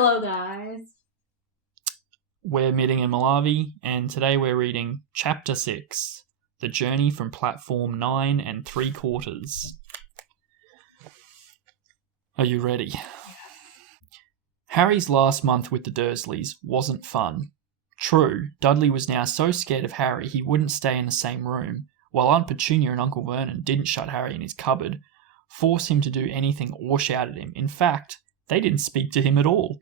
Hello, guys. We're meeting in Molavi, and today we're reading Chapter 6, The Journey from Platform 9 3/4. Are you ready? Harry's last month with the Dursleys wasn't fun. True, Dudley was now so scared of Harry he wouldn't stay in the same room, while Aunt Petunia and Uncle Vernon didn't shut Harry in his cupboard, force him to do anything or shout at him. In fact, they didn't speak to him at all.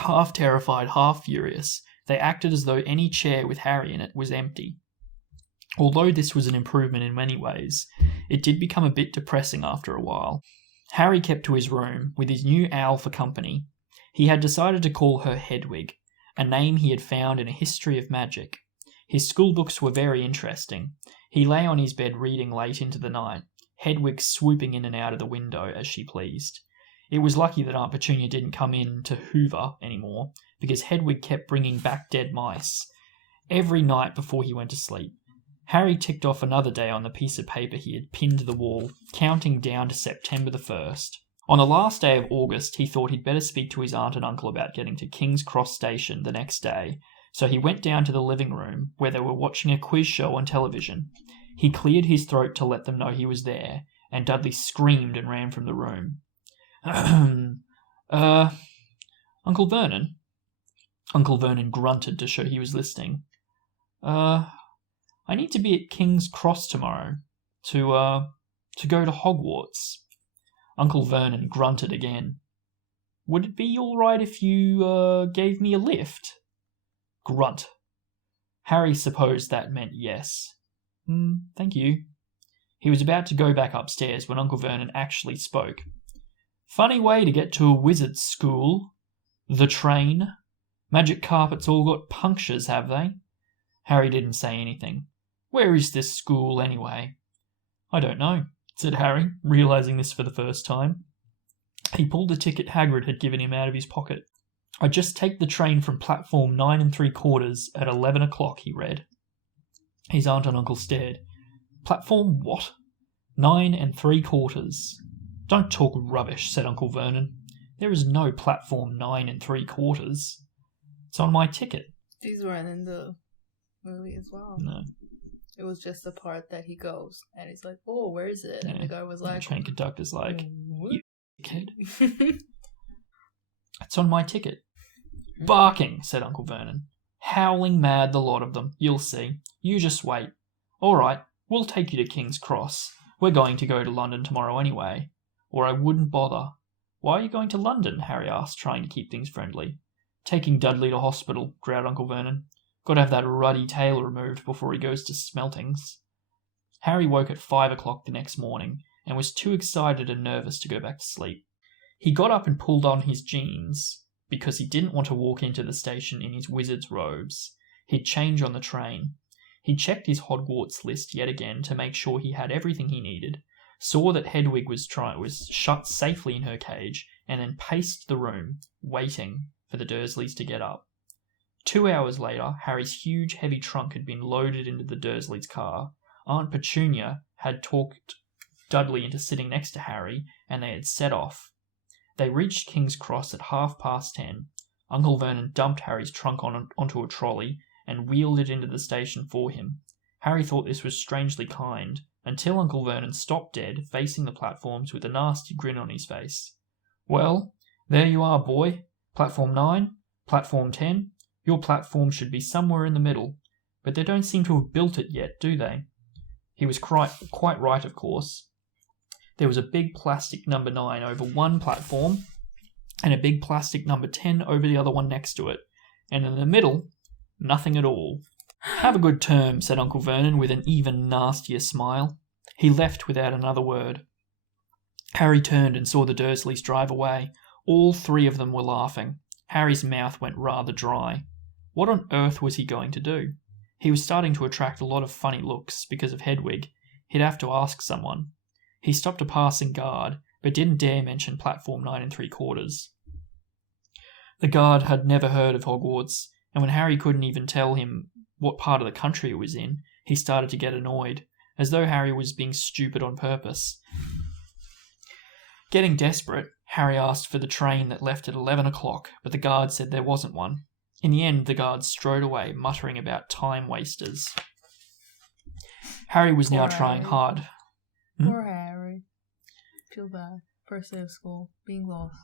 Half terrified, half furious, they acted as though any chair with Harry in it was empty. Although this was an improvement in many ways, it did become a bit depressing after a while. Harry kept to his room, with his new owl for company. He had decided to call her Hedwig, a name he had found in a history of magic. His schoolbooks were very interesting. He lay on his bed reading late into the night, Hedwig swooping in and out of the window as she pleased. It was lucky that Aunt Petunia didn't come in to hoover anymore, because Hedwig kept bringing back dead mice every night before he went to sleep. Harry ticked off another day on the piece of paper he had pinned to the wall, counting down to September the 1st. On the last day of August, he thought he'd better speak to his aunt and uncle about getting to King's Cross Station the next day, so he went down to the living room, where they were watching a quiz show on television. He cleared his throat to let them know he was there, and Dudley screamed and ran from the room. Uncle Vernon? Uncle Vernon grunted to show he was listening. I need to be at King's Cross tomorrow to go to Hogwarts. Uncle Vernon grunted again. Would it be all right if you gave me a lift? Grunt. Harry supposed that meant yes. Thank you. He was about to go back upstairs when Uncle Vernon actually spoke. Funny way to get to a wizard's school. The train. Magic carpets all got punctures, have they? Harry didn't say anything. Where is this school, anyway? I don't know, said Harry, realising this for the first time. He pulled the ticket Hagrid had given him out of his pocket. I just take the train from platform 9 3/4 at 11 o'clock, he read. His aunt and uncle stared. Platform what? 9 3/4. Don't talk rubbish, said Uncle Vernon. There is no platform 9 3/4. It's on my ticket. These weren't in the movie as well. No. It was just the part that he goes, and he's like, oh, where is it? Yeah. And the guy was like... The train conductor's like, what? You kid. It's on my ticket. Barking, said Uncle Vernon. Howling mad, the lot of them. You'll see. You just wait. All right, we'll take you to King's Cross. We're going to go to London tomorrow anyway. Or I wouldn't bother. Why are you going to London? Harry asked, trying to keep things friendly. Taking Dudley to hospital, growled Uncle Vernon. Got to have that ruddy tail removed before he goes to Smeltings. Harry woke at 5 o'clock the next morning and was too excited and nervous to go back to sleep. He got up and pulled on his jeans because he didn't want to walk into the station in his wizard's robes. He'd change on the train. He checked his Hogwarts list yet again to make sure he had everything he needed, saw that Hedwig was shut safely in her cage, and then paced the room, waiting for the Dursleys to get up. 2 hours later, Harry's huge, heavy trunk had been loaded into the Dursleys' car. Aunt Petunia had talked Dudley into sitting next to Harry, and they had set off. They reached King's Cross at 10:30. Uncle Vernon dumped Harry's trunk onto a trolley and wheeled it into the station for him. Harry thought this was strangely kind, until Uncle Vernon stopped dead, facing the platforms with a nasty grin on his face. Well, there you are, boy. Platform 9, Platform 10. Your platform should be somewhere in the middle, but they don't seem to have built it yet, do they? He was quite right, of course. There was a big plastic number 9 over one platform, and a big plastic number 10 over the other one next to it, and in the middle, nothing at all. Have a good term, said Uncle Vernon with an even nastier smile. He left without another word. Harry turned and saw the Dursleys drive away. All three of them were laughing. Harry's mouth went rather dry. What on earth was he going to do? He was starting to attract a lot of funny looks because of Hedwig. He'd have to ask someone. He stopped a passing guard, but didn't dare mention platform 9 3/4. The guard had never heard of Hogwarts, and when Harry couldn't even tell him what part of the country it was in, he started to get annoyed, as though Harry was being stupid on purpose. Getting desperate, Harry asked for the train that left at 11 o'clock, but the guard said there wasn't one. In the end, the guard strode away, muttering about time wasters. Harry was now trying hard. Poor Harry. Feel bad. First day of school, being lost.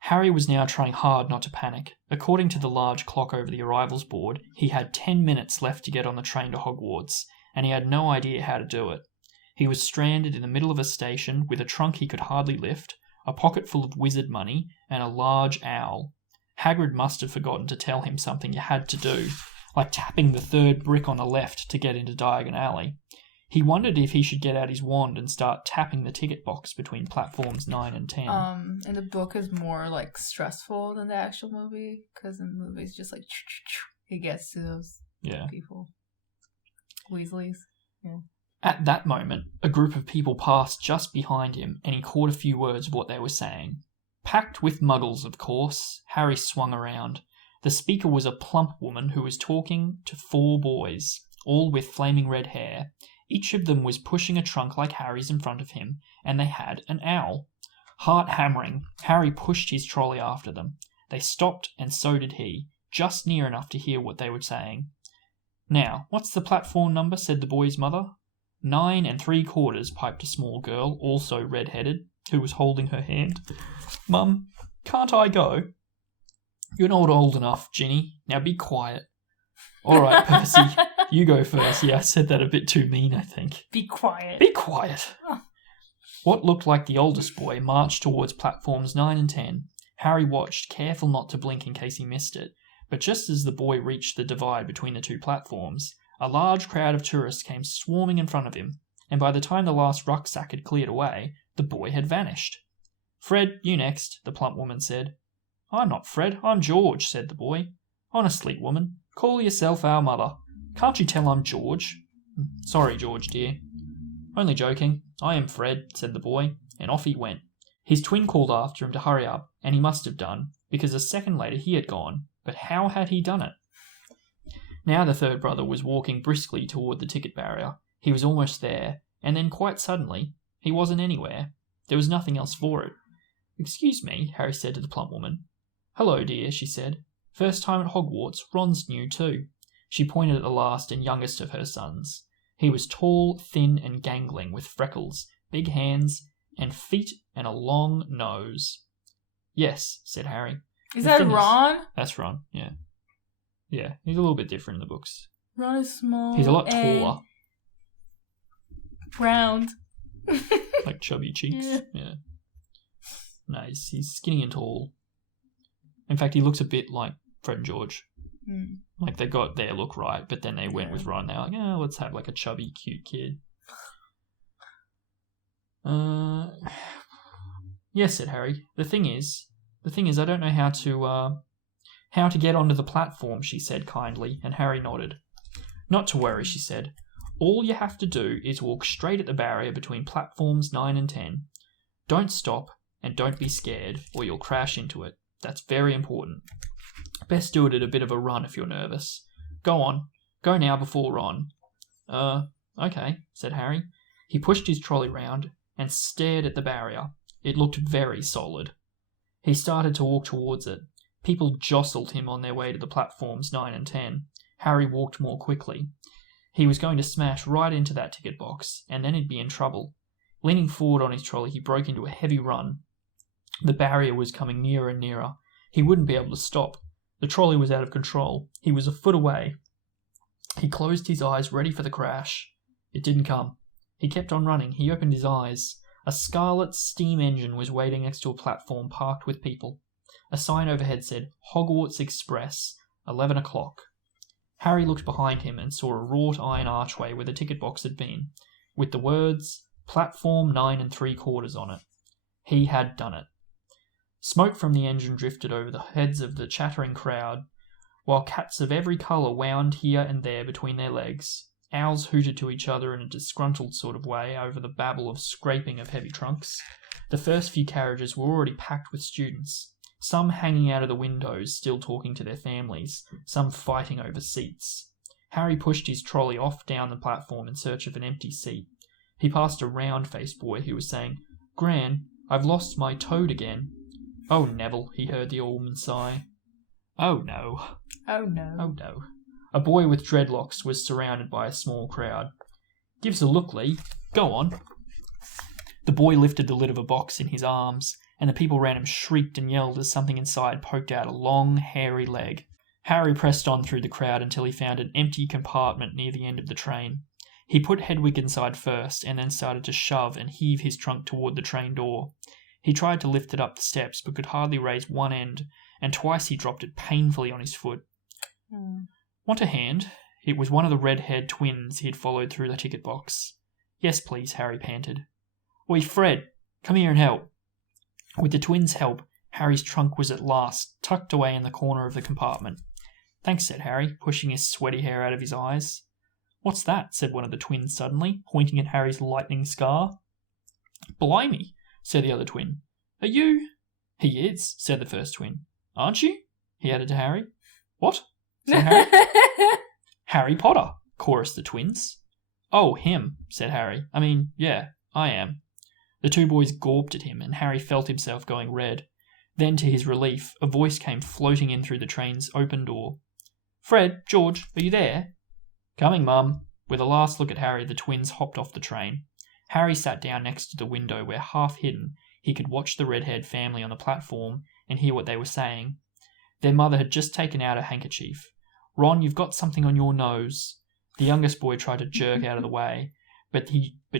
Harry was now trying hard not to panic. According to the large clock over the arrivals board, he had 10 minutes left to get on the train to Hogwarts, and he had no idea how to do it. He was stranded in the middle of a station with a trunk he could hardly lift, a pocket full of wizard money, and a large owl. Hagrid must have forgotten to tell him something you had to do, like tapping the third brick on the left to get into Diagon Alley. He wondered if he should get out his wand and start tapping the ticket box between platforms 9 and 10. And the book is more like stressful than the actual movie, because in the movie it's just like he gets to those people. Weasleys. Yeah. At that moment, a group of people passed just behind him, and he caught a few words of what they were saying. Packed with muggles, of course. Harry swung around. The speaker was a plump woman who was talking to 4 boys, all with flaming red hair. Each of them was pushing a trunk like Harry's in front of him, and they had an owl. Heart hammering, Harry pushed his trolley after them. They stopped, and so did he, just near enough to hear what they were saying. "Now, what's the platform number?" said the boy's mother. 9 3/4, piped a small girl, also red-headed, who was holding her hand. "Mum, can't I go?" "You're not old enough, Ginny. Now be quiet." "All right, Percy, you go first." Yeah, I said that a bit too mean, I think. Be quiet. Be quiet. What looked like the oldest boy marched towards platforms 9 and 10. Harry watched, careful not to blink in case he missed it. But just as the boy reached the divide between the 2 platforms, a large crowd of tourists came swarming in front of him, and by the time the last rucksack had cleared away, the boy had vanished. "Fred, you next," the plump woman said. "I'm not Fred, I'm George," said the boy. "Honestly, woman, call yourself our mother. Can't you tell I'm George?" "Sorry, George, dear." "Only joking. I am Fred," said the boy, and off he went. His twin called after him to hurry up, and he must have done, because a second later he had gone. But how had he done it? Now the third brother was walking briskly toward the ticket barrier. He was almost there, and then quite suddenly, he wasn't anywhere. There was nothing else for it. "Excuse me," Harry said to the plump woman. "Hello, dear," she said. "First time at Hogwarts. Ron's new too." She pointed at the last and youngest of her sons. He was tall, thin, and gangling, with freckles, big hands, and feet, and a long nose. "Yes," said Harry. Is that Ron? That's Ron, yeah. Yeah, he's a little bit different in the books. Ron is small. He's a lot taller. Round. Like chubby cheeks. Yeah. No, he's skinny and tall. In fact, he looks a bit like Fred and George. Mm. Like they got their look right, but then they went with Ron. They're like, let's have like a chubby, cute kid. Yes, said Harry. The thing is, I don't know how to get onto the platform, she said kindly, and Harry nodded. Not to worry, she said. All you have to do is walk straight at the barrier between platforms 9 and 10. Don't stop, and don't be scared, or you'll crash into it. That's very important. Best do it at a bit of a run if you're nervous. Go on. Go now before Ron. Okay, said Harry. He pushed his trolley round and stared at the barrier. It looked very solid. He started to walk towards it. People jostled him on their way to the platforms 9 and 10. Harry walked more quickly. He was going to smash right into that ticket box, and then he'd be in trouble. Leaning forward on his trolley, he broke into a heavy run. The barrier was coming nearer and nearer. He wouldn't be able to stop. The trolley was out of control. He was a foot away. He closed his eyes, ready for the crash. It didn't come. He kept on running. He opened his eyes. A scarlet steam engine was waiting next to a platform parked with people. A sign overhead said, Hogwarts Express, 11 o'clock. Harry looked behind him and saw a wrought iron archway where the ticket box had been, with the words, Platform 9 3/4 on it. He had done it. Smoke from the engine drifted over the heads of the chattering crowd, while cats of every colour wound here and there between their legs. Owls hooted to each other in a disgruntled sort of way over the babble of scraping of heavy trunks. The first few carriages were already packed with students, some hanging out of the windows, still talking to their families, some fighting over seats. Harry pushed his trolley off down the platform in search of an empty seat. He passed a round-faced boy who was saying, Gran, I've lost my toad again. Oh, Neville, he heard the old woman sigh. Oh, no. Oh, no. Oh, no. A boy with dreadlocks was surrounded by a small crowd. Give us a look, Lee. Go on. The boy lifted the lid of a box in his arms, and the people around him shrieked and yelled as something inside poked out a long, hairy leg. Harry pressed on through the crowd until he found an empty compartment near the end of the train. He put Hedwig inside first, and then started to shove and heave his trunk toward the train door. He tried to lift it up the steps, but could hardly raise one end, and twice he dropped it painfully on his foot. Want a hand? It was one of the red-haired twins he had followed through the ticket box. Yes, please, Harry panted. Oi, Fred, come here and help. With the twins' help, Harry's trunk was at last tucked away in the corner of the compartment. Thanks, said Harry, pushing his sweaty hair out of his eyes. What's that? Said one of the twins suddenly, pointing at Harry's lightning scar. Blimey, said the other twin. Are you? He is, said the first twin. Aren't you? He added to Harry. What? Said Harry. Harry Potter, chorused the twins. Oh, him, said Harry. I mean, yeah, I am. The two boys gawped at him, and Harry felt himself going red. Then, to his relief, a voice came floating in through the train's open door. Fred, George, are you there? Coming, Mum. With a last look at Harry, the twins hopped off the train. Harry sat down next to the window where, half hidden, he could watch the red-haired family on the platform and hear what they were saying. Their mother had just taken out a handkerchief. Ron, you've got something on your nose. The youngest boy tried to jerk out of the way, but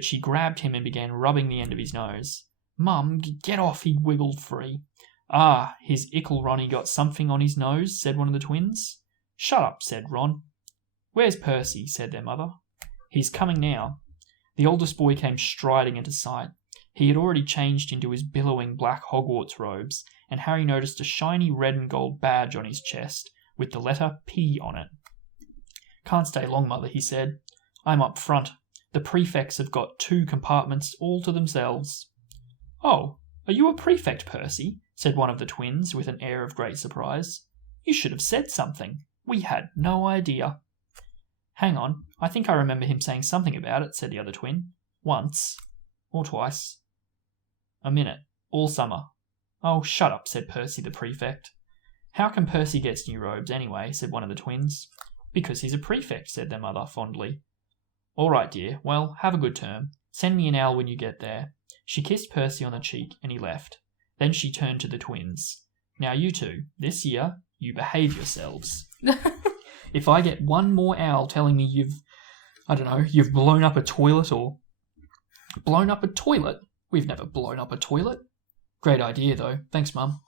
she grabbed him and began rubbing the end of his nose. Mum, get off, he wiggled free. Ah, his ickle Ronnie got something on his nose, said one of the twins. Shut up, said Ron. Where's Percy? Said their mother. He's coming now. The oldest boy came striding into sight. He had already changed into his billowing black Hogwarts robes, and Harry noticed a shiny red and gold badge on his chest, with the letter P on it. Can't stay long, Mother, he said. I'm up front. The prefects have got 2 compartments all to themselves. Oh, are you a prefect, Percy? Said one of the twins, with an air of great surprise. You should have said something. We had no idea. Hang on, I think I remember him saying something about it, said the other twin. Once. Or twice. A minute. All summer. Oh, shut up, said Percy the prefect. How can Percy get new robes anyway, said one of the twins. Because he's a prefect, said their mother fondly. All right, dear. Well, have a good term. Send me an owl when you get there. She kissed Percy on the cheek, and he left. Then she turned to the twins. Now you two, this year, you behave yourselves. If I get one more owl telling me you've blown up a toilet or... Blown up a toilet? We've never blown up a toilet. Great idea, though. Thanks, Mum.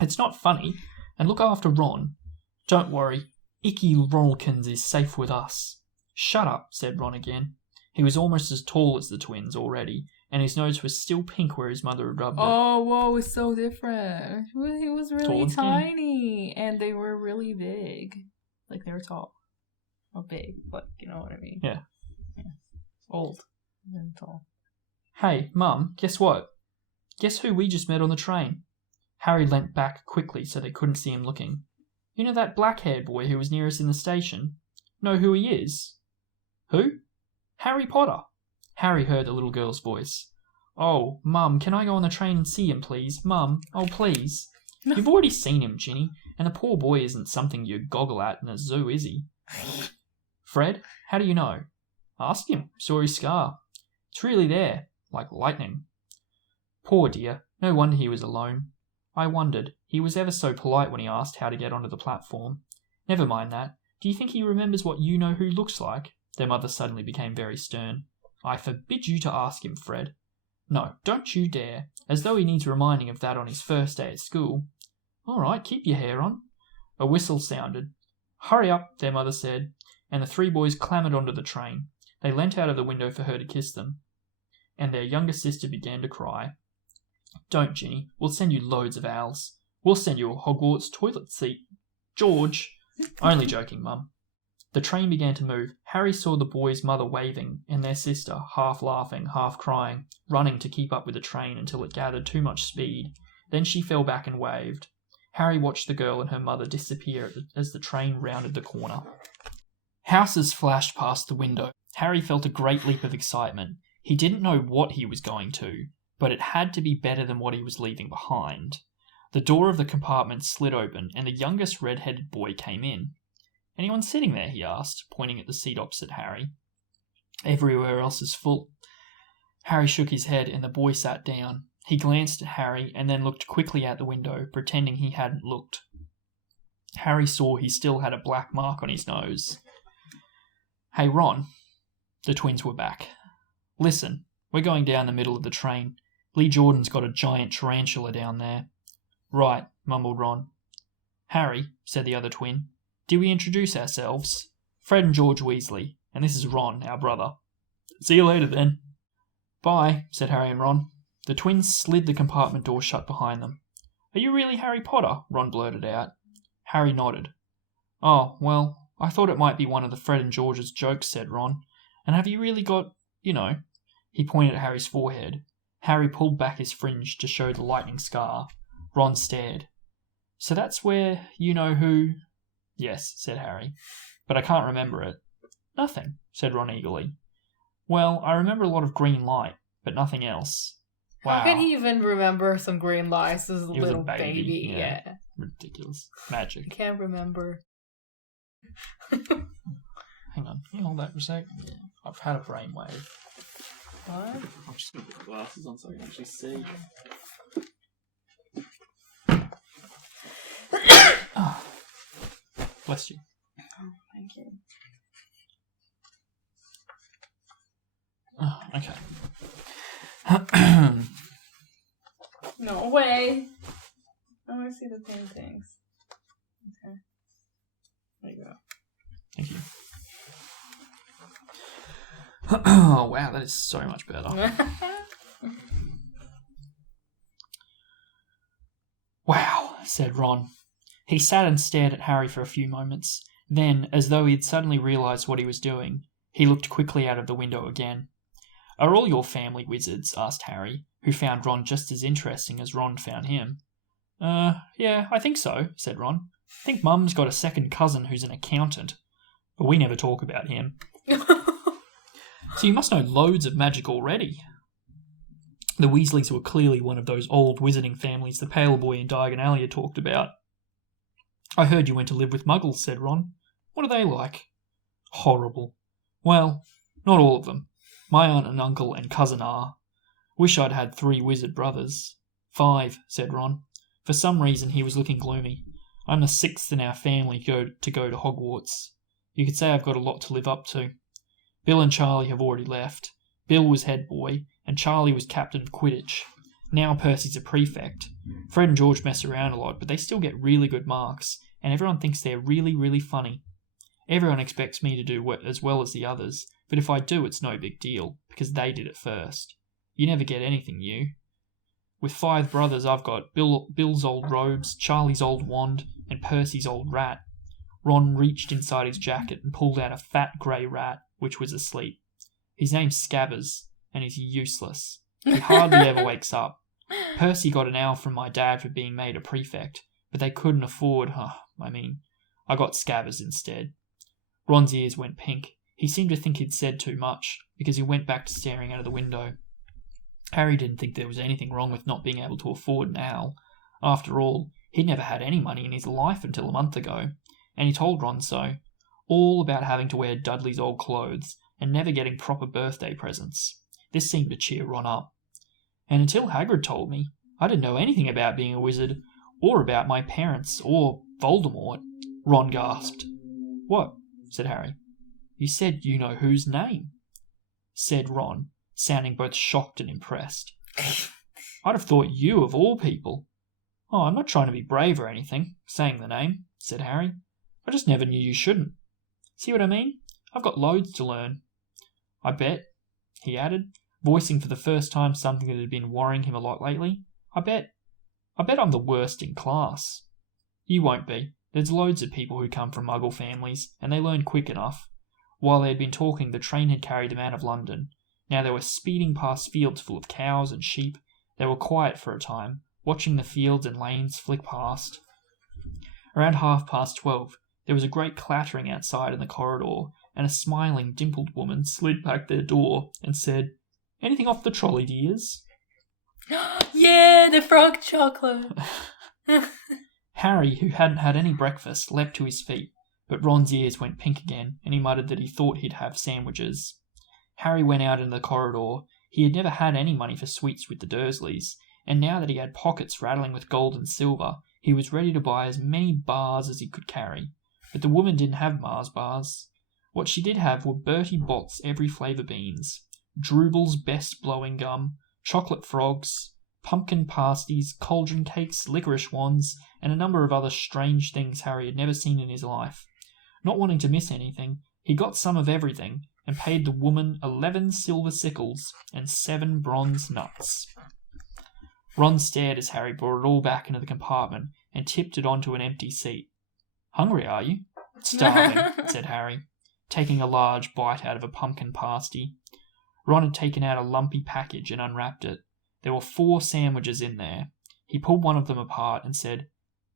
It's not funny. And look after Ron. Don't worry. Icky Ronalkins is safe with us. Shut up, said Ron again. He was almost as tall as the twins already, and his nose was still pink where his mother had rubbed it. Oh, whoa, it's so different. He was really tiny, and they were really big. Like, they were tall. Not big, but you know what I mean. Yeah. Old and tall. Hey, Mum, guess what? Guess who we just met on the train? Harry leant back quickly so they couldn't see him looking. You know that black-haired boy who was near us in the station? Know who he is? Who? Harry Potter. Harry heard the little girl's voice. Oh, Mum, can I go on the train and see him, please? Mum, oh, please. No. You've already seen him, Ginny, and the poor boy isn't something you goggle at in a zoo, is he? Fred, how do you know? Ask him. Saw his scar. It's really there, like lightning. Poor dear. No wonder he was alone. I wondered. He was ever so polite when he asked how to get onto the platform. Never mind that. Do you think he remembers what you-know-who looks like? Their mother suddenly became very stern. I forbid you to ask him, Fred. No, don't you dare. As though he needs reminding of that on his first day at school. All right, keep your hair on. A whistle sounded. Hurry up, their mother said, and the 3 boys clambered onto the train. They leant out of the window for her to kiss them, and their younger sister began to cry. Don't, Ginny. We'll send you loads of owls. We'll send you a Hogwarts toilet seat. George. Only joking, Mum. The train began to move. Harry saw the boys' mother waving, and their sister, half laughing, half crying, running to keep up with the train until it gathered too much speed. Then she fell back and waved. Harry watched the girl and her mother disappear as the train rounded the corner. Houses flashed past the window. Harry felt a great leap of excitement. He didn't know what he was going to, but it had to be better than what he was leaving behind. The door of the compartment slid open, and the youngest red-headed boy came in. "Anyone sitting there?" he asked, pointing at the seat opposite Harry. "Everywhere else is full." Harry shook his head, and the boy sat down. He glanced at Harry, and then looked quickly out the window, pretending he hadn't looked. Harry saw he still had a black mark on his nose. "Hey, Ron." The twins were back. "Listen, we're going down the middle of the train. Lee Jordan's got a giant tarantula down there." "Right," mumbled Ron. "Harry," said the other twin, "do we introduce ourselves? Fred and George Weasley, and this is Ron, our brother." "See you later, then." "Bye," said Harry and Ron. The twins slid the compartment door shut behind them. "Are you really Harry Potter?" Ron blurted out. Harry nodded. "Oh, well, I thought it might be one of the Fred and George's jokes," said Ron. "And have you really got, you know?" He pointed at Harry's forehead. Harry pulled back his fringe to show the lightning scar. Ron stared. "So that's where you know who—" "Yes," said Harry, "but I can't remember it." "Nothing," said Ron eagerly. "Well, I remember a lot of green light, but nothing else." Wow. How can he even remember some green lights as a little baby? Yeah. Ridiculous. Magic. I can't remember. Hang on. Can you hold that for a sec? Yeah. I've had a brainwave. What? I'm just going to put the glasses on so I can actually see. Oh. Bless you. Oh, thank you. Oh, okay. No way. I want to see the paintings. Okay. There you go. Thank you. Oh, wow, that is so much better. "Wow," said Ron. He sat and stared at Harry for a few moments. Then, as though he had suddenly realised what he was doing, he looked quickly out of the window again. "Are all your family wizards?" asked Harry, who found Ron just as interesting as Ron found him. Yeah, I think so," said Ron. "I think Mum's got a second cousin who's an accountant, but we never talk about him." "So you must know loads of magic already." The Weasleys were clearly one of those old wizarding families the Pale Boy and Diagon Alley had talked about. "I heard you went to live with Muggles," said Ron. "What are they like?" "Horrible." "Well, not all of them. My aunt and uncle and cousin are. Wish I'd had 3 wizard brothers." "5, said Ron. For some reason he was looking gloomy. "I'm the 6th in our family to go to Hogwarts. You could say I've got a lot to live up to. Bill and Charlie have already left. Bill was head boy, and Charlie was captain of Quidditch. Now Percy's a prefect. Fred and George mess around a lot, but they still get really good marks, and everyone thinks they're really, really funny. Everyone expects me to do as well as the others, but if I do, it's no big deal, because they did it first. You never get anything new. With 5 brothers, I've got Bill's old robes, Charlie's old wand, and Percy's old rat." Ron reached inside his jacket and pulled out a fat grey rat, which was asleep. "His name's Scabbers, and he's useless. He hardly ever wakes up. Percy got an owl from my dad for being made a prefect, but they couldn't afford, I got Scabbers instead." Ron's ears went pink. He seemed to think he'd said too much, because he went back to staring out of the window. Harry didn't think there was anything wrong with not being able to afford an owl. After all, he'd never had any money in his life until a month ago, and he told Ron so. All about having to wear Dudley's old clothes and never getting proper birthday presents. This seemed to cheer Ron up. "And until Hagrid told me, I didn't know anything about being a wizard, or about my parents, or Voldemort," Ron gasped. "What?" said Harry. "You said you know whose name," said Ron, sounding both shocked and impressed. "I'd have thought you of all people." "Oh, I'm not trying to be brave or anything, saying the name," said Harry. "I just never knew you shouldn't. See what I mean? I've got loads to learn. I bet," he added, voicing for the first time something that had been worrying him a lot lately, I bet I'm the worst in class." "You won't be. There's loads of people who come from Muggle families, and they learn quick enough." While they had been talking, the train had carried them out of London. Now they were speeding past fields full of cows and sheep. They were quiet for a time, watching the fields and lanes flick past. Around 12:30, there was a great clattering outside in the corridor, and a smiling, dimpled woman slid back their door and said, "Anything off the trolley, dears?" Yeah, the frog chocolate. Harry, who hadn't had any breakfast, leapt to his feet, but Ron's ears went pink again, and he muttered that he thought he'd have sandwiches. Harry went out in the corridor. He had never had any money for sweets with the Dursleys, and now that he had pockets rattling with gold and silver, he was ready to buy as many bars as he could carry. But the woman didn't have Mars bars. What she did have were Bertie Bott's every flavour beans, Drooble's best blowing gum, chocolate frogs, pumpkin pasties, cauldron cakes, licorice wands, and a number of other strange things Harry had never seen in his life. Not wanting to miss anything, he got some of everything and paid the woman 11 silver sickles and 7 bronze nuts. Ron stared as Harry brought it all back into the compartment and tipped it onto an empty seat. "Hungry, are you?" "Starving," said Harry, taking a large bite out of a pumpkin pasty. Ron had taken out a lumpy package and unwrapped it. There were 4 sandwiches in there. He pulled one of them apart and said,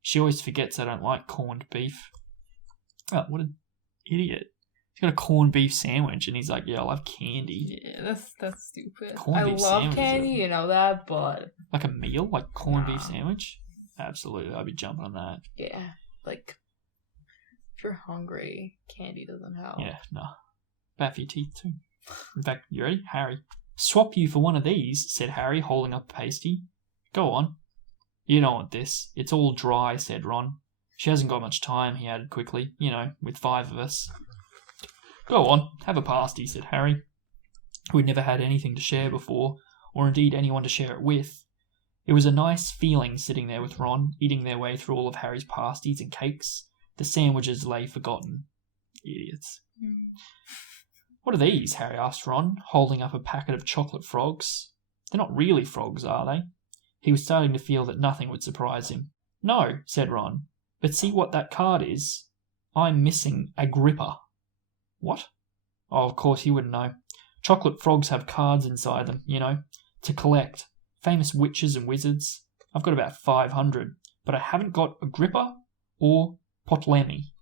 "She always forgets I don't like corned beef." Oh, what an idiot. He's got a corned beef sandwich and he's like, "Yeah, I love candy." Yeah, that's stupid. Corned beef love candy, you know that, but... Like a meal? Like corned beef sandwich? Absolutely, I'd be jumping on that. Yeah, like, if you're hungry, candy doesn't help. Yeah, no. Bad for your teeth too. In fact, you ready? Harry. "Swap you for one of these," said Harry, holding up a pasty. "Go on." "You don't want this. It's all dry," said Ron. "She hasn't got much time," he added quickly. "You know, with 5 of us." "Go on, have a pasty," said Harry, who had never had anything to share before, or indeed anyone to share it with. It was a nice feeling sitting there with Ron, eating their way through all of Harry's pasties and cakes. The sandwiches lay forgotten. Idiots. "What are these?" Harry asked Ron, holding up a packet of chocolate frogs. "They're not really frogs, are they?" He was starting to feel that nothing would surprise him. "No," said Ron, "but see what that card is. I'm missing Agrippa." "What?" "Oh, of course you wouldn't know. Chocolate frogs have cards inside them, you know, to collect. Famous witches and wizards. I've got about 500, but I haven't got Agrippa or Ptolemy."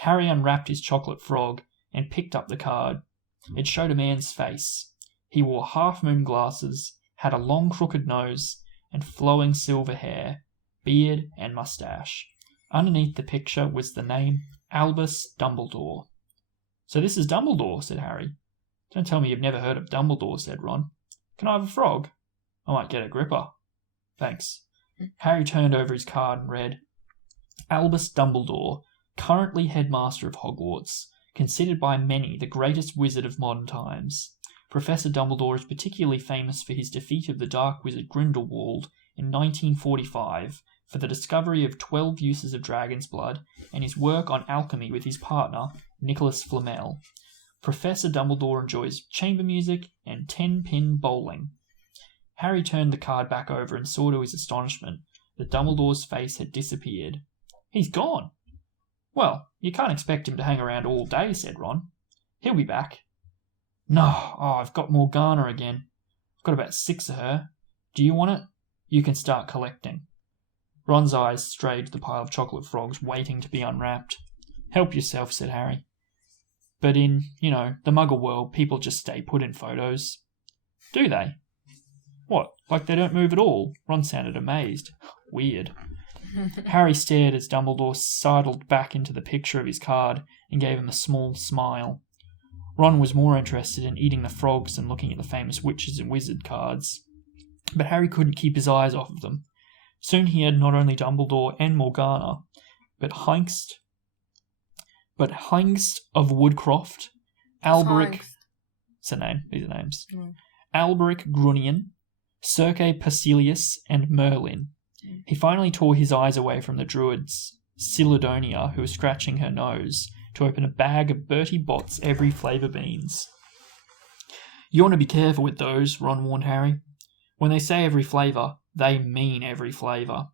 Harry unwrapped his chocolate frog and picked up the card. It showed a man's face. He wore half-moon glasses, had a long crooked nose, and flowing silver hair, beard, and moustache. Underneath the picture was the name Albus Dumbledore. "So this is Dumbledore," said Harry. "Don't tell me you've never heard of Dumbledore," said Ron. "Can I have a frog?" "I might get Agrippa." "Thanks." Harry turned over his card and read, "Albus Dumbledore, currently headmaster of Hogwarts, considered by many the greatest wizard of modern times. Professor Dumbledore is particularly famous for his defeat of the dark wizard Grindelwald in 1945, for the discovery of 12 uses of dragon's blood, and his work on alchemy with his partner, Nicholas Flamel. Professor Dumbledore enjoys chamber music and 10-pin bowling." Harry turned the card back over and saw to his astonishment that Dumbledore's face had disappeared. "He's gone." "Well, you can't expect him to hang around all day," said Ron. "He'll be back." "No, I've got Morgana again. I've got about 6 of her. Do you want it? You can start collecting." Ron's eyes strayed to the pile of chocolate frogs waiting to be unwrapped. "Help yourself," said Harry. "But in, the Muggle world, people just stay put in photos." "Do they?" "What, like they don't move at all?" Ron sounded amazed. "Weird." Harry stared as Dumbledore sidled back into the picture of his card and gave him a small smile. Ron was more interested in eating the frogs than looking at the famous witches and wizard cards. But Harry couldn't keep his eyes off of them. Soon he had not only Dumbledore and Morgana, but Hengst of Woodcroft, Alberic... It's a name. These are names. Alberic Grunion, Circe Persilius, and Merlin. He finally tore his eyes away from the druid's Siladonia, who was scratching her nose, to open a bag of Bertie Bott's every flavour beans. "You want to be careful with those," Ron warned Harry. "When they say every flavour, they mean every flavour.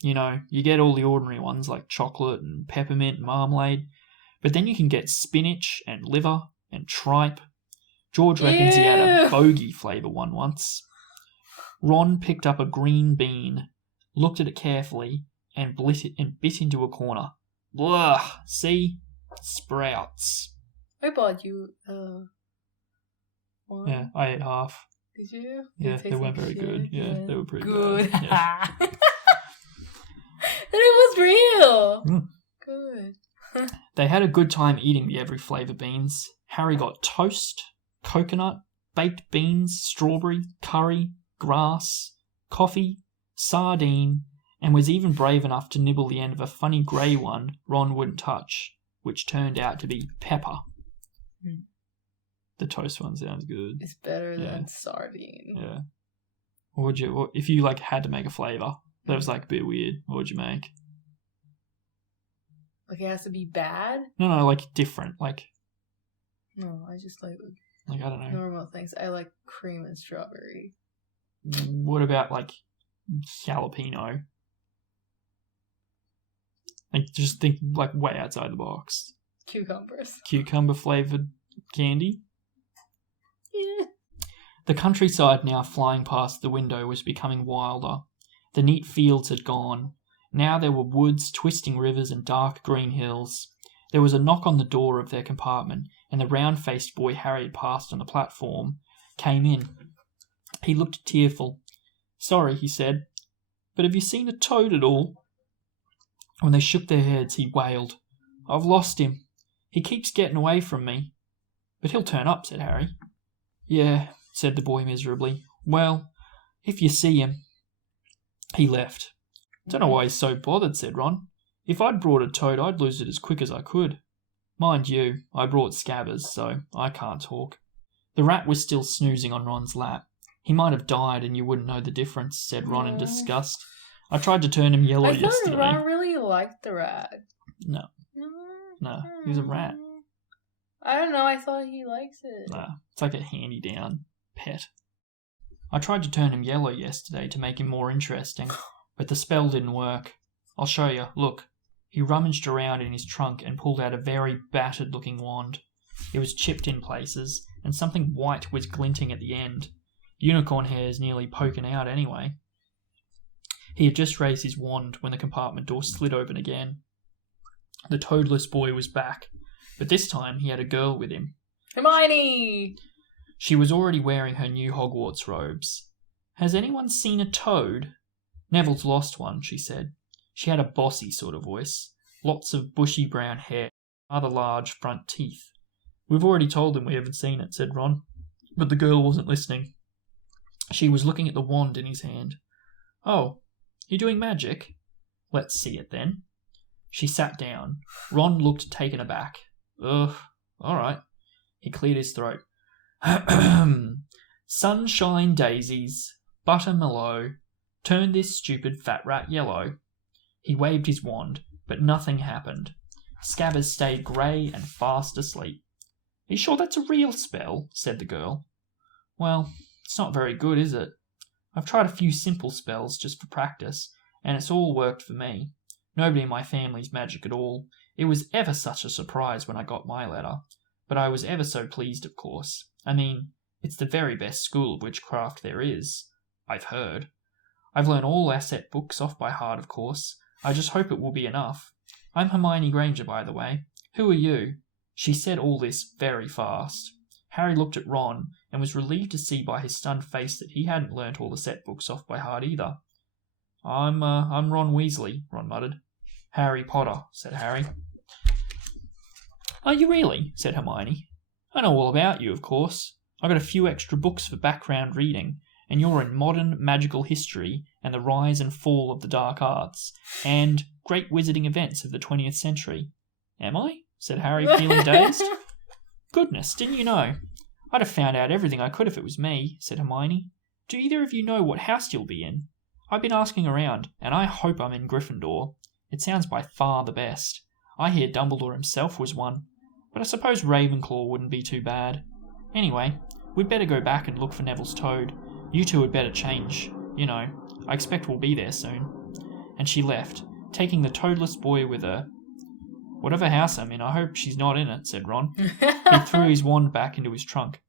You get all the ordinary ones like chocolate and peppermint and marmalade, but then you can get spinach and liver and tripe. George reckons he had a bogey flavour one once." Ron picked up a green bean, looked at it carefully, and bit into a corner. "Blah! See? Sprouts." I bought you one. Yeah, I ate half. Did you? Yeah, they weren't very good. Yeah, they were pretty good. bad. Yeah. Then it was real. Good. They had a good time eating the every flavour beans. Harry got toast, coconut, baked beans, strawberry, curry, grass, coffee, sardine, and was even brave enough to nibble the end of a funny grey one Ron wouldn't touch, which turned out to be pepper. The toast one sounds good. It's better than sardine. Yeah. What would you, if you like had to make a flavour that was like a bit weird, what would you make? Like it has to be bad? No, like different. Like. No, I just like I don't know. Normal things. I like cream and strawberry. What about like jalapeno? Like just think like way outside the box. Cucumbers. Cucumber flavoured candy? Yeah. The countryside now flying past the window was becoming wilder. The neat fields had gone. Now there were woods, twisting rivers, and dark green hills. There was a knock on the door of their compartment, and the round-faced boy Harry had passed on the platform came in. He looked tearful. "Sorry," he said, "but have you seen a toad at all?" When they shook their heads, he wailed, "I've lost him. He keeps getting away from me." "But he'll turn up," said Harry. "Yeah," said the boy miserably. "Well, if you see him." He left. "Don't know why he's so bothered," said Ron. "If I'd brought a toad, I'd lose it as quick as I could. Mind you, I brought Scabbers, so I can't talk." The rat was still snoozing on Ron's lap. "He might have died and you wouldn't know the difference," said Ron in disgust. "I tried to turn him yellow yesterday." I thought Ron really liked the rat. No, he's a rat. I don't know, I thought he likes it. Nah, it's like a hand-me-down pet. "I tried to turn him yellow yesterday to make him more interesting, but the spell didn't work. I'll show you. Look." He rummaged around in his trunk and pulled out a very battered-looking wand. It was chipped in places, and something white was glinting at the end. Unicorn hairs nearly poking out anyway. He had just raised his wand when the compartment door slid open again. The toadless boy was back, but this time he had a girl with him. Hermione! She was already wearing her new Hogwarts robes. "Has anyone seen a toad?" "Neville's lost one," she said. She had a bossy sort of voice, lots of bushy brown hair, rather large front teeth. "We've already told him we haven't seen it," said Ron. But the girl wasn't listening. She was looking at the wand in his hand. "Oh, you're doing magic? Let's see it then." She sat down. Ron looked taken aback. "Ugh, all right." He cleared his throat. "Sunshine daisies, buttermellow, turn this stupid fat rat yellow." He waved his wand, but nothing happened. Scabbers stayed grey and fast asleep. "Are you sure that's a real spell?" said the girl. "Well, it's not very good, is it? I've tried a few simple spells just for practice, and it's all worked for me. Nobody in my family's magic at all. It was ever such a surprise when I got my letter, but I was ever so pleased, of course. I mean, it's the very best school of witchcraft there is, I've heard. I've learned all our set books off by heart, of course. I just hope it will be enough. I'm Hermione Granger, by the way. Who are you?" She said all this very fast. Harry looked at Ron and was relieved to see by his stunned face that he hadn't learnt all the set books off by heart either. I'm Ron Weasley," Ron muttered. "Harry Potter," said Harry. "Are you really?" said Hermione. "I know all about you, of course. I got a few extra books for background reading, and you're in modern magical history and the rise and fall of the dark arts, and great wizarding events of the 20th century. Am I?" said Harry, feeling dazed. "Goodness, didn't you know? I'd have found out everything I could if it was me," said Hermione. "Do either of you know what house you'll be in? I've been asking around, and I hope I'm in Gryffindor. It sounds by far the best. I hear Dumbledore himself was one, but I suppose Ravenclaw wouldn't be too bad. Anyway, we'd better go back and look for Neville's toad. You two had better change. You know, I expect we'll be there soon." And she left, taking the toadless boy with her. "Whatever house I'm in, I hope she's not in it," said Ron. He threw his wand back into his trunk.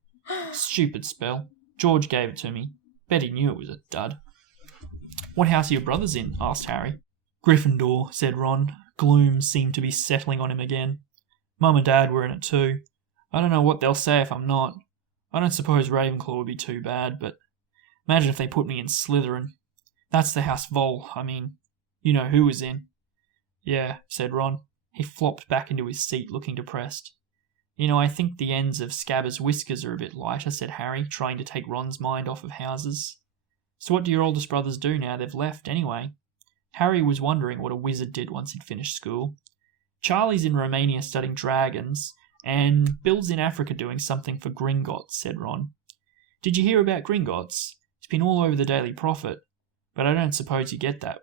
"Stupid spell. George gave it to me. Bet he knew it was a dud." "What house are your brothers in?" asked Harry. "Gryffindor," said Ron. Gloom seemed to be settling on him again. "Mum and Dad were in it too. I don't know what they'll say if I'm not. I don't suppose Ravenclaw would be too bad, but imagine if they put me in Slytherin. That's the house Vol, I mean. You know who was in. Yeah, said Ron. He flopped back into his seat, looking depressed. You know, I think the ends of Scabbers' whiskers are a bit lighter, said Harry, trying to take Ron's mind off of houses. So what do your oldest brothers do now they've left, anyway? Harry was wondering what a wizard did once he'd finished school. Charlie's in Romania studying dragons, and Bill's in Africa doing something for Gringotts, said Ron. Did you hear about Gringotts? It's been all over the Daily Prophet, but I don't suppose you get that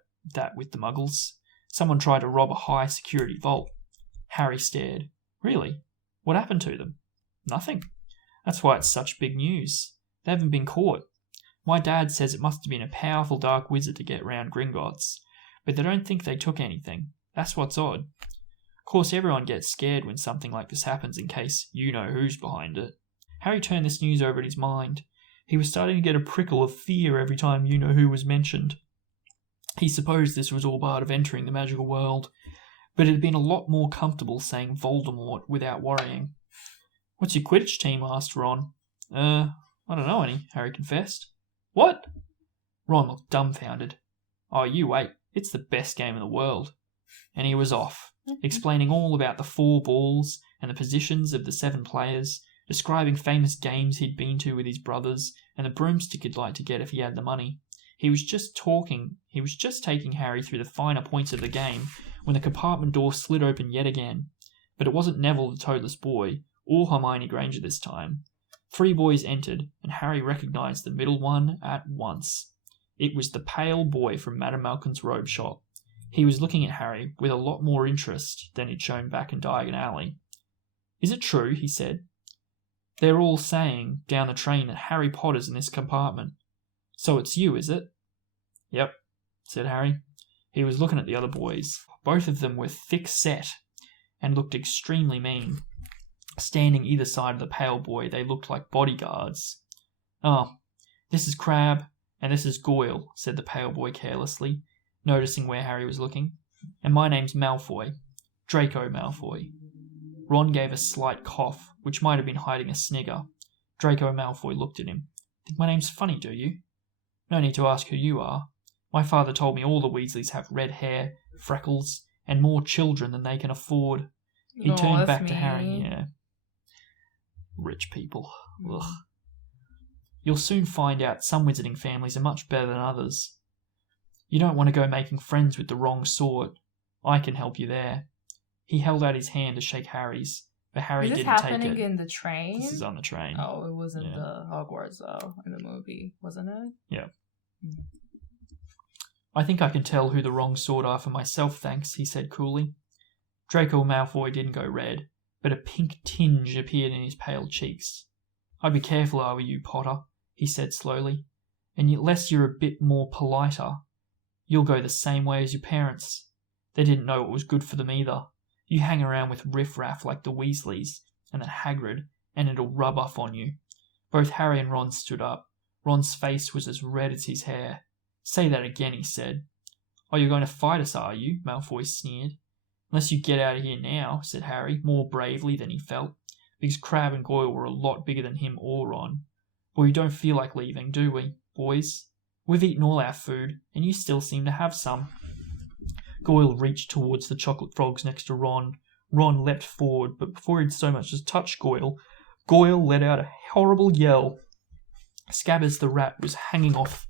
with the Muggles. Someone tried to rob a high-security vault. Harry stared. Really? What happened to them? Nothing. That's why it's such big news. They haven't been caught. My dad says it must have been a powerful dark wizard to get round Gringotts, but they don't think they took anything. That's what's odd. Of course, everyone gets scared when something like this happens in case you know who's behind it. Harry turned this news over in his mind. He was starting to get a prickle of fear every time you know who was mentioned. He supposed this was all part of entering the magical world, but it had been a lot more comfortable saying Voldemort without worrying. What's your Quidditch team? Asked Ron. I don't know any, Harry confessed. What? Ron looked dumbfounded. Oh, you wait. It's the best game in the world. And he was off, explaining all about the 4 balls and the positions of the 7 players, describing famous games he'd been to with his brothers and the broomstick he'd like to get if he had the money. He was just taking Harry through the finer points of the game when the compartment door slid open yet again. But it wasn't Neville the toadless boy, or Hermione Granger this time. 3 boys entered, and Harry recognised the middle one at once. It was the pale boy from Madame Malkin's robe shop. He was looking at Harry with a lot more interest than he'd shown back in Diagon Alley. Is it true? He said. They're all saying down the train that Harry Potter's in this compartment. So it's you, is it? Yep, said Harry. He was looking at the other boys. Both of them were thick-set and looked extremely mean. Standing either side of the pale boy, they looked like bodyguards. Oh, this is Crabbe, and this is Goyle, said the pale boy carelessly, noticing where Harry was looking. And my name's Malfoy. Draco Malfoy. Ron gave a slight cough, which might have been hiding a snigger. Draco Malfoy looked at him. Think my name's funny, do you? No need to ask who you are. My father told me all the Weasleys have red hair, freckles, and more children than they can afford. He turned back to Harry. Yeah. Rich people. Ugh. You'll soon find out some wizarding families are much better than others. You don't want to go making friends with the wrong sort. I can help you there. He held out his hand to shake Harry's, but Harry didn't take it. Is this happening in the train? This is on the train. Oh, it wasn't the Hogwarts, though, in the movie, wasn't it? Yeah. I think I can tell who the wrong sort are for myself, thanks, he said coolly. Draco Malfoy didn't go red, but a pink tinge appeared in his pale cheeks. I'd be careful, are you, Potter, he said slowly, and unless you're a bit more politer, you'll go the same way as your parents. They didn't know what was good for them either. You hang around with riff-raff like the Weasleys and the Hagrid, and it'll rub off on you. Both Harry and Ron stood up. Ron's face was as red as his hair. Say that again, he said. Oh, you're going to fight us, are you? Malfoy sneered. Unless you get out of here now, said Harry, more bravely than he felt, because Crabbe and Goyle were a lot bigger than him or Ron. But we don't feel like leaving, do we, boys? We've eaten all our food, and you still seem to have some. Goyle reached towards the chocolate frogs next to Ron. Ron leapt forward, but before he'd so much as touched Goyle, Goyle let out a horrible yell. Scabbers the rat was hanging off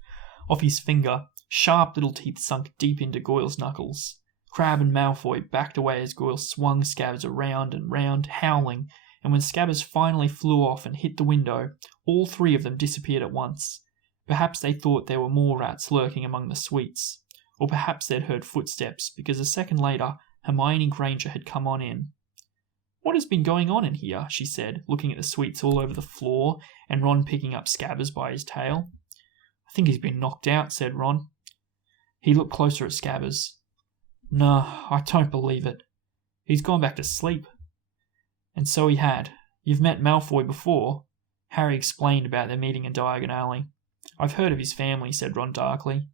his finger. Sharp little teeth sunk deep into Goyle's knuckles. Crabbe and Malfoy backed away as Goyle swung Scabbers around and round, howling, and when Scabbers finally flew off and hit the window, all 3 of them disappeared at once. Perhaps they thought there were more rats lurking among the sweets, or perhaps they'd heard footsteps, because a second later Hermione Granger had come on in. What has been going on in here? She said, looking at the sweets all over the floor, and Ron picking up Scabbers by his tail. I think he's been knocked out, said Ron. He looked closer at Scabbers. No, I don't believe it. He's gone back to sleep. And so he had. You've met Malfoy before. Harry explained about their meeting in Diagon Alley. I've heard of his family, said Ron darkly.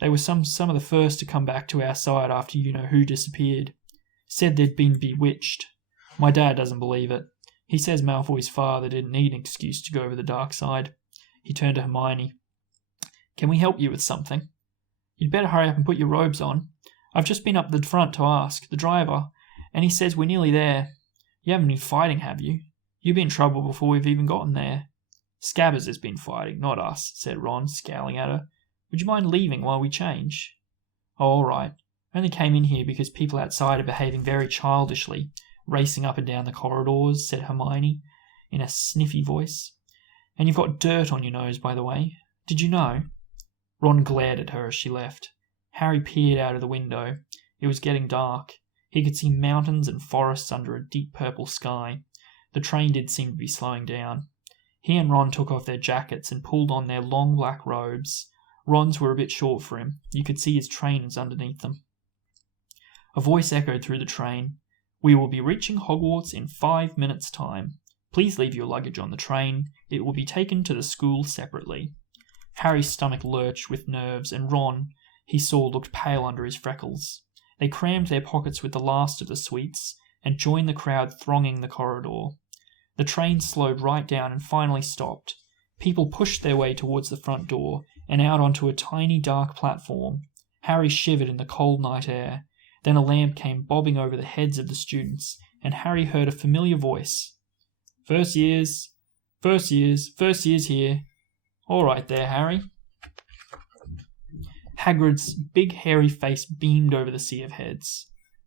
They were some of the first to come back to our side after you-know-who disappeared. Said they'd been bewitched. My dad doesn't believe it. He says Malfoy's father didn't need an excuse to go over the dark side. He turned to Hermione. Can we help you with something? You'd better hurry up and put your robes on. I've just been up the front to ask the driver, and he says we're nearly there. You haven't been fighting, have you? You'll be in trouble before we've even gotten there. Scabbers has been fighting, not us, said Ron, scowling at her. Would you mind leaving while we change? Oh, all right. I only came in here because people outside are behaving very childishly, racing up and down the corridors, said Hermione, in a sniffy voice. And you've got dirt on your nose, by the way. Did you know? Ron glared at her as she left. Harry peered out of the window. It was getting dark. He could see mountains and forests under a deep purple sky. The train did seem to be slowing down. He and Ron took off their jackets and pulled on their long black robes. Ron's were a bit short for him. You could see his trainers underneath them. A voice echoed through the train. We will be reaching Hogwarts in 5 minutes' time. Please leave your luggage on the train. It will be taken to the school separately. Harry's stomach lurched with nerves, and Ron, he saw, looked pale under his freckles. They crammed their pockets with the last of the sweets and joined the crowd thronging the corridor. The train slowed right down and finally stopped. People pushed their way towards the front door and out onto a tiny dark platform. Harry shivered in the cold night air. Then a lamp came bobbing over the heads of the students, and Harry heard a familiar voice. First years here. All right there, Harry. Hagrid's big hairy face beamed over the sea of heads.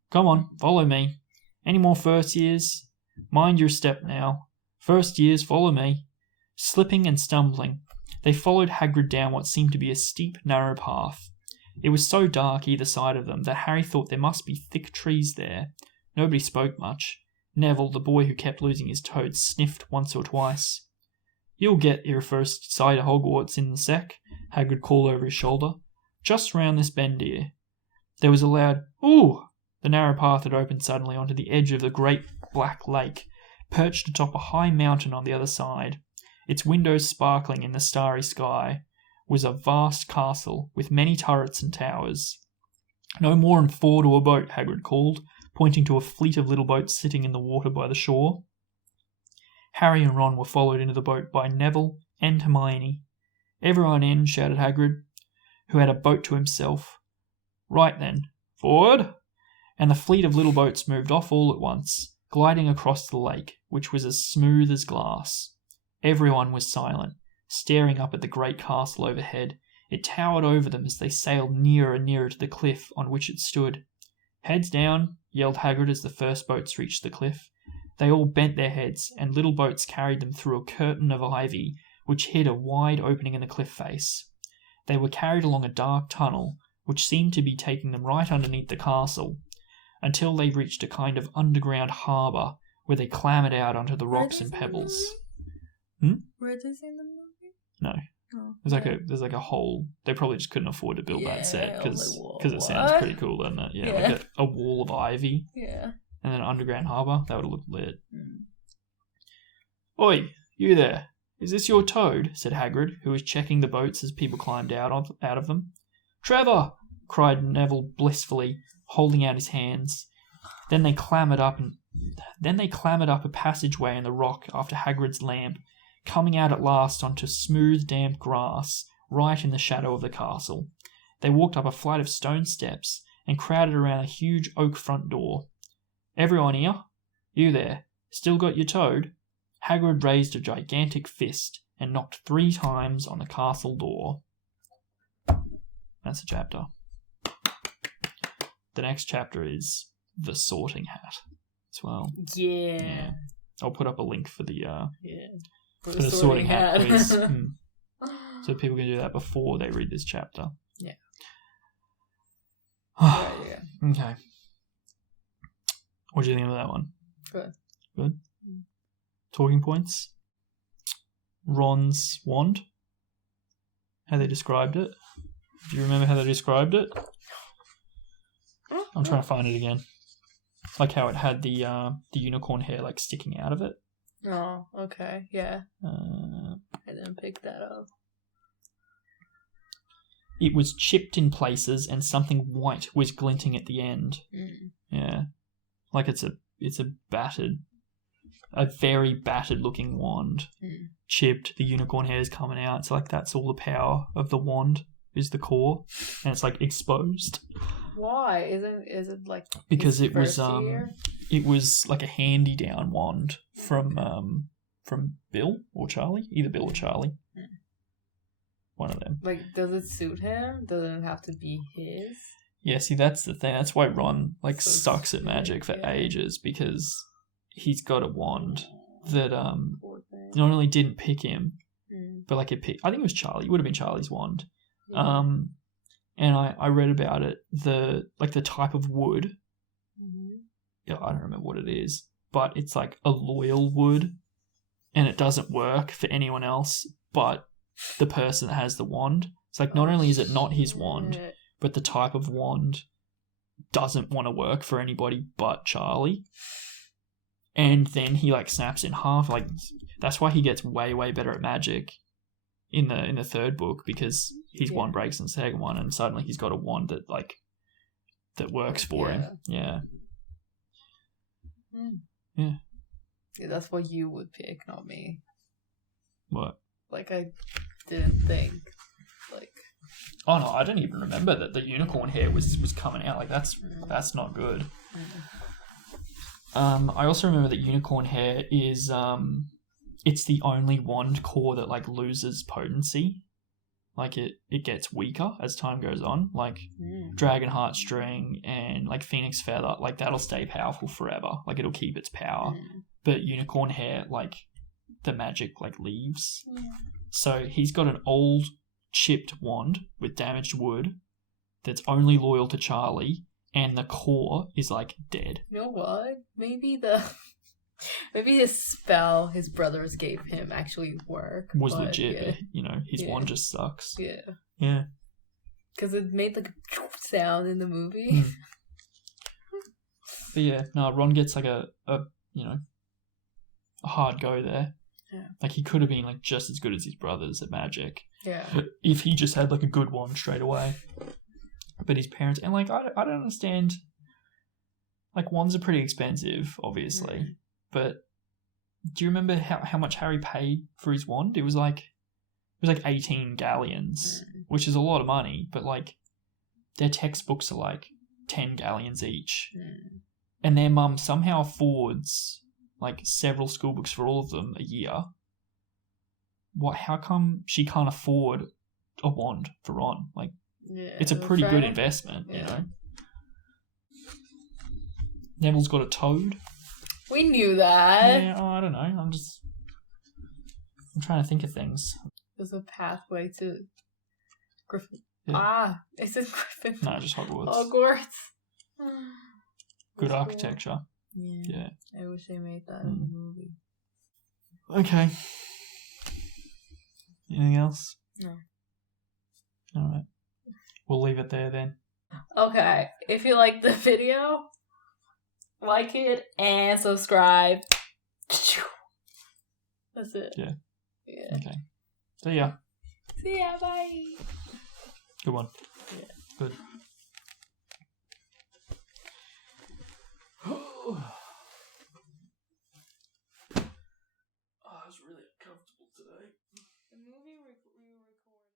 Come on, follow me. Any more first years? Mind your step now. First years, follow me. Slipping and stumbling, they followed Hagrid down what seemed to be a steep, narrow path. It was so dark either side of them that Harry thought there must be thick trees there. Nobody spoke much. Neville, the boy who kept losing his toad, sniffed once or twice. You'll get your first sight of Hogwarts in a sec, Hagrid called over his shoulder. Just round this bend here. There was a loud, ooh! The narrow path had opened suddenly onto the edge of the great black lake, perched atop a high mountain on the other side. Its windows sparkling in the starry sky was a vast castle with many turrets and towers. No more than 4 to a boat, Hagrid called, pointing to a fleet of little boats sitting in the water by the shore. Harry and Ron were followed into the boat by Neville and Hermione. Everyone in, shouted Hagrid, who had a boat to himself. Right then, forward! And the fleet of little boats moved off all at once, gliding across the lake, which was as smooth as glass. Everyone was silent, staring up at the great castle overhead. It towered over them as they sailed nearer and nearer to the cliff on which it stood. Heads down, yelled Hagrid as the first boats reached the cliff. They all bent their heads, and little boats carried them through a curtain of ivy which hid a wide opening in the cliff face. They were carried along a dark tunnel, which seemed to be taking them right underneath the castle, until they reached a kind of underground harbour, where they clambered out onto the rocks and pebbles. Were this in the movie? No. Oh, There's like a whole. They probably just couldn't afford to build that set because it sounds pretty cool, doesn't it? Yeah. Like a wall of ivy. Yeah. And then an underground harbour. That would have looked lit. Oi, you there! Is this your toad? Said Hagrid, who was checking the boats as people climbed out of them. Trevor! Cried Neville blissfully, holding out his hands. Then they clambered up a passageway in the rock after Hagrid's lamp, coming out at last onto smooth, damp grass, right in the shadow of the castle. They walked up a flight of stone steps and crowded around a huge oak front door. Everyone here? You there? Still got your toad? Hagrid raised a gigantic fist and knocked 3 times on the castle door. That's the chapter. The next chapter is The Sorting Hat as well. Yeah. I'll put up a link for the For the Sorting Hat quiz. So people can do that before they read this chapter. Yeah. Okay. What do you think of that one? Good? Talking points? Ron's wand? How they described it? Do you remember how they described it? I'm trying to find it again. Like how it had the unicorn hair like sticking out of it. Oh, okay, yeah. I didn't pick that up. It was chipped in places and something white was glinting at the end. Yeah. Like it's a battered a very battered looking wand, chipped. The unicorn hair is coming out. So like that's all the power of the wand is the core, and it's like exposed. Why is it like because it was year? it was like a handy down wand from Bill or Charlie, either Bill or Charlie, one of them. Like, does it suit him? Doesn't it have to be his? Yeah, see, that's the thing. That's why Ron sucks at magic for ages, because he's got a wand that not only didn't pick him, but like it picked. I think it was Charlie. It would have been Charlie's wand. Yeah. And I read about it. The type of wood. Yeah, I don't remember what it is, but it's like a loyal wood, and it doesn't work for anyone else but the person that has the wand. It's like not only is it not his wand, but the type of wand doesn't want to work for anybody but Charlie. And then he like snaps in half. Like that's why he gets way, way better at magic in the third book, because his wand breaks in the second one, and suddenly he's got a wand that works for him. Yeah. Yeah. Yeah, that's what you would pick, not me. What? Like, I didn't think, like... Oh, no, I don't even remember that the unicorn hair was coming out. Like, that's not good. I also remember that unicorn hair is, it's the only wand core that, like, loses potency. Like, it gets weaker as time goes on. Like, Dragon Heartstring and, like, Phoenix Feather, like, that'll stay powerful forever. Like, it'll keep its power. But unicorn hair, like, the magic, like, leaves. So he's got an old chipped wand with damaged wood that's only loyal to Charlie, and the core is, like, dead. You know what? Maybe the spell his brothers gave him actually worked. Was legit, but, you know, his wand just sucks. Yeah. Yeah. Because it made, like, a sound in the movie. But yeah, no, Ron gets, like, a hard go there. Yeah. Like, he could have been, like, just as good as his brothers at magic. Yeah. If he just had, like, a good wand straight away. But his parents... And, like, I don't understand... Like, wands are pretty expensive, obviously. But do you remember how much Harry paid for his wand? It was like 18 galleons, which is a lot of money. But, like, their textbooks are, like, 10 galleons each. And their mum somehow affords... like several school books for all of them a year. How come she can't afford a wand for Ron? Like, it's a pretty good investment, you know. Neville's got a toad. We knew that. Yeah, I don't know. I'm trying to think of things. There's a pathway to Griffin. Yeah. Is it Griffin? No, just Hogwarts. Hogwarts. Good architecture. Yeah. I wish they made that in the movie. Okay. Anything else? No. Alright. We'll leave it there then. Okay. If you like the video, like it and subscribe. That's it. Yeah. Okay. See ya. See ya. Bye. Good one. Yeah. Good.